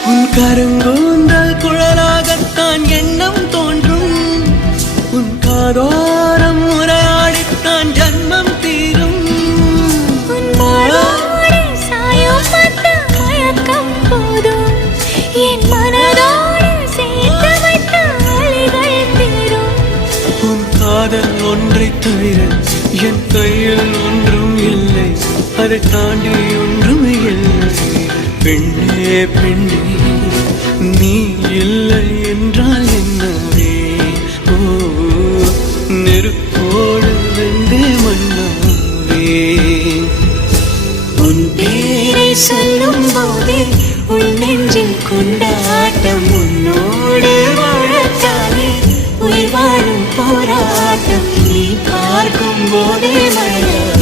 உன் கருங்கூந்தல் குழலாகத்தான் எண்ணம் தோன்றும். உன் காதோரம் உரையாடித்தான் ஜன்மம் தீரும். என் மனதோடு சேர்த்து வைத்த அலைகள் தீரும். உன் காதல் ஒன்றை தவிர என் கையில் ஒன்றும் இல்லை, அதை தாண்டி ஒன்றும் இல்லை. பெண்ணே பெண்ணே நீ இல்லை என்றால் என்னவே? ஓ நெருப்போடு வெந்தே மண்ணாவே. உன் பேரை சொல்லும் போதே உன் நெஞ்சில் கொண்டாட்டம். உன்னோடு வாழத்தானே உயிர் வாழும் போராட்டம். நீ பார்க்கும் போதே மழை